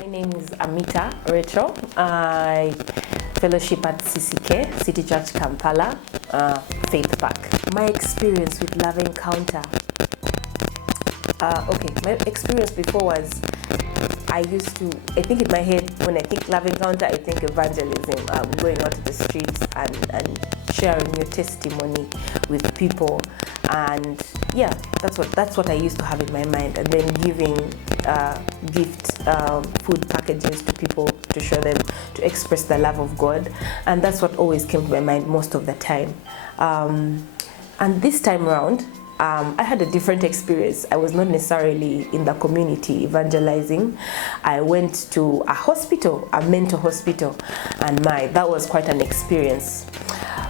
My name is Amita Rachel. I fellowship at CCK, City Church Kampala, Faith Park. My experience with Love Encounter. My experience before was I think in my head, when I think Love Encounter, I think evangelism, going out to the streets and sharing your testimony with people. And yeah, that's what I used to have in my mind, and then giving food packages to people to show them, to express the love of God. And that's what always came to my mind most of the time. And this time around, I had a different experience. I was not necessarily in the community evangelizing. I went to a hospital, a mental hospital, and that was quite an experience.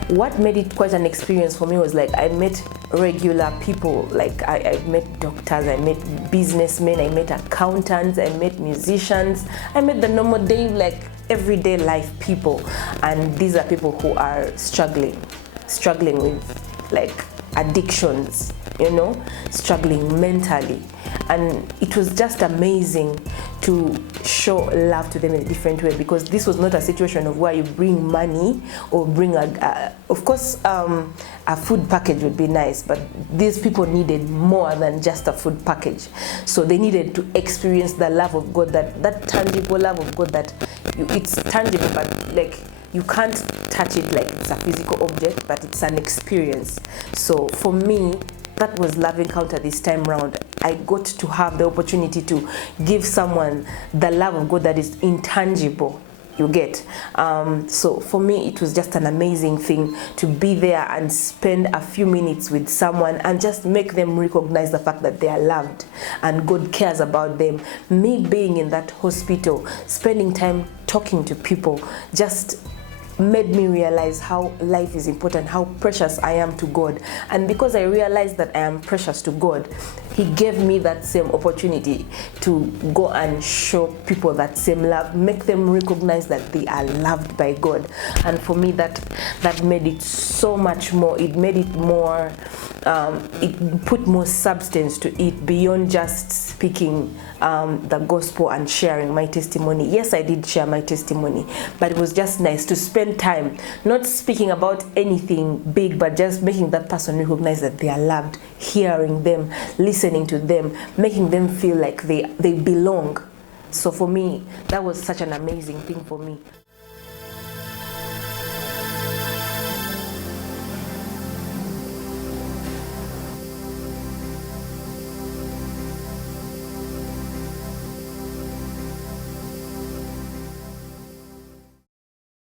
What made it quite an experience for me was like I met regular people. Like I met doctors, I met businessmen, I met accountants, I met musicians, I met the normal day, like everyday life people. And these are people who are struggling with like addictions, struggling mentally. And it was just amazing to show love to them in a different way, because this was not a situation of where you bring money or bring of course a food package would be nice, but these people needed more than just a food package. So they needed to experience the love of God, that tangible love of God, that it's tangible, but like you can't touch it like it's a physical object, but it's an experience. So for me, that was Love Encounter this time round. I got to have the opportunity to give someone the love of God that is intangible, you get. So for me, it was just an amazing thing to be there and spend a few minutes with someone and just make them recognize the fact that they are loved and God cares about them. Me being in that hospital, spending time talking to people, just made me realize how life is important, how precious I am to God. And because I realized that I am precious to God, He gave me that same opportunity to go and show people that same love, make them recognize that they are loved by God. And for me, that made it so much more. It made it more, it put more substance to it beyond just speaking the gospel and sharing my testimony. Yes, I did share my testimony, but it was just nice to spend time not speaking about anything big, but just making that person recognize that they are loved, hearing them, listening to them, making them feel like they belong. So for me, that was such an amazing thing for me.